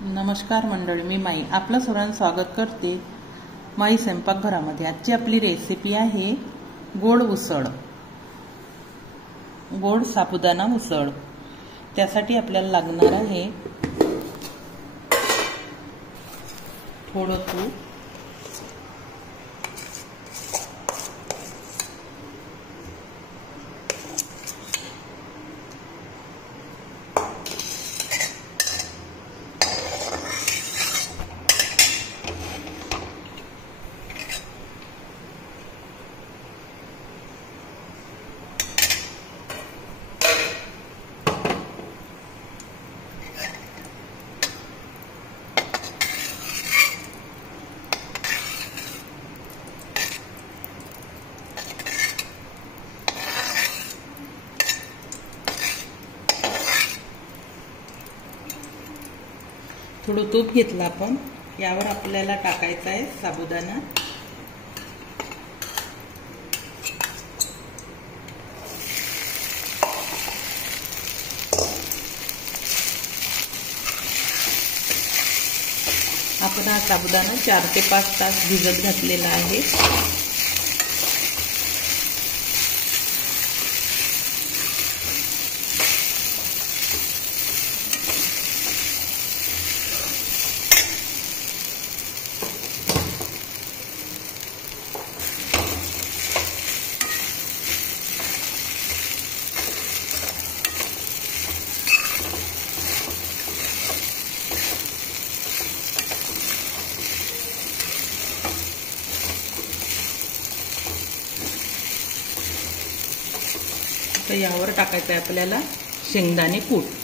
नमस्कार मंडळी, मी माई आपलं सर्वांचं स्वागत करते माई स्वयंपाकघरामध्ये। आजची आपली रेसिपी आहे गोड उसळ, गोड साबुदाणा उसळ। त्यासाठी आपल्याला लागणार आहे थोडं तूप, थोडं तूप घेतलं आपण। यावर आपल्याला टाकायचा आहे साबुदाणा। आपण हा साबुदाणा 4 ते 5 तास भिजत घातलेला आहे। तर यावर टाकायचं आहे आपल्याला शेंगदाणे कूट।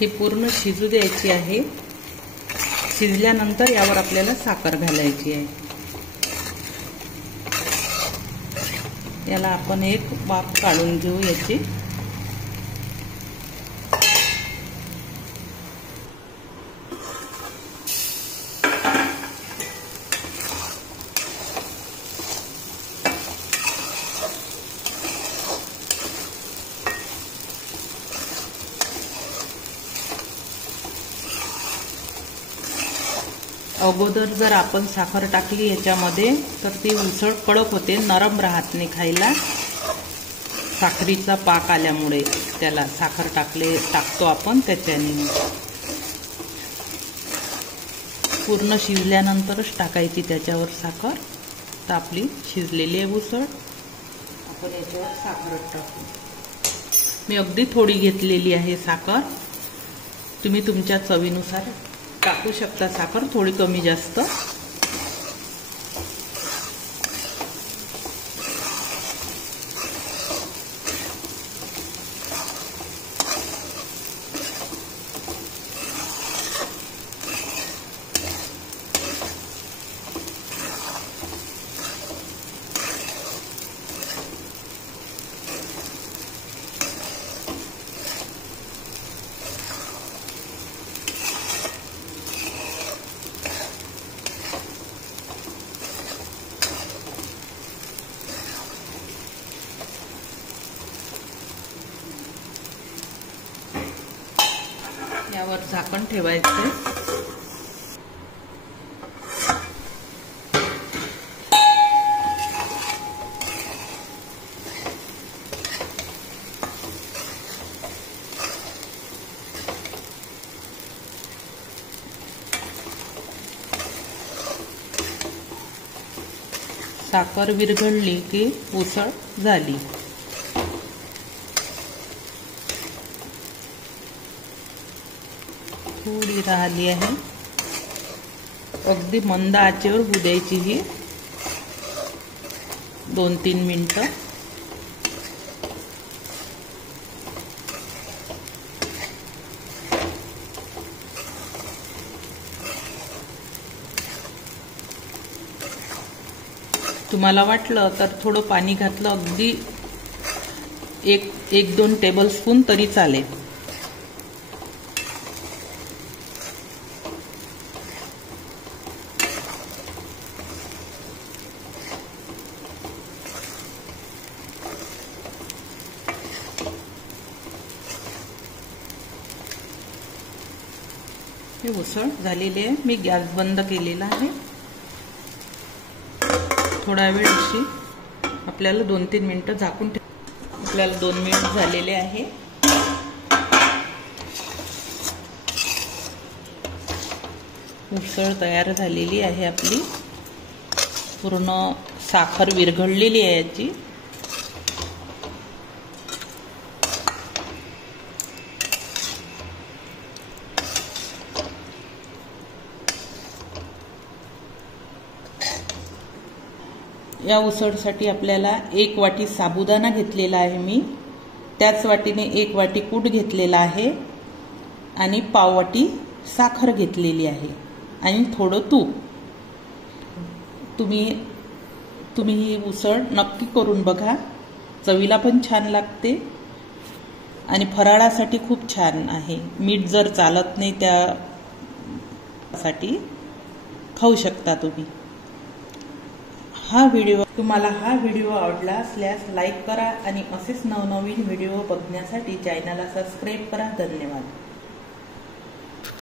हे पूर्ण शिजू द्यायची आहे। शिजल्यानंतर यावर आपल्याला साखर घालायची आहे। याला आपण एक वाफ काढून घेऊ याची। अगोदर जर आपण साखर टाकली याच्यामध्ये तर ती उसळ कडक होते, नरम राहत नाही खायला। साखरीचा पाक आल्यामुळे त्याला साखर टाकतो आपण त्याच्याने। पूर्ण शिजल्यानंतरच टाकायची त्याच्यावर साखर। तर आपली शिजलेली आहे उसळ। आपण याच्यावर साखर टाकू। मी अगदी थोडी घेतलेली आहे साखर, तुम्ही तुमच्या चवीनुसार टाकू शकता साखर, थोडी कमी जास्त। यावर झाकण ठेवायचं। साखर विरघळली की उसळ झाली। थोडी राहिली आहे, अगदी मंद आचेवर होऊ द्यायची ही 2-3 मिनिटं। तुम्हाला वाटलं तर थोडं पाणी घातलं, अगदी 1-2 टेबलस्पून तरी चालेल. हे उसळ झालेली आहे. मी गॅस बंद केलेला आहे. थोडा वेळ अशी आपल्याला 2-3 मिनिटं झाकून आपल्याला 2 मिनिट झालेले आहे. उसळ तयार झालेली आहे आपली. पूर्ण साखर विरघळलेली आहे याची. या उसळसाठी आपल्याला 1 वाटी साबुदाणा घेतलेला आहे मी. त्याच वाटीने 1 वाटी कूट घेतलेला आहे आणि पाव वाटी साखर घेतलेली आहे आणि थोडं तूप. तुम्ही ही उसळ नक्की करून बघा. चवीला पण छान लागते आणि फराळासाठी खूप छान आहे. मीठ जर चालत नाही त्यासाठी खाऊ शकता तुम्ही. तुम्हाला हा व्हिडिओ आवडला असल्यास लाईक करा आणि असेच नवनवीन व्हिडिओ बघण्यासाठी चॅनलला सबस्क्राईब करा. धन्यवाद.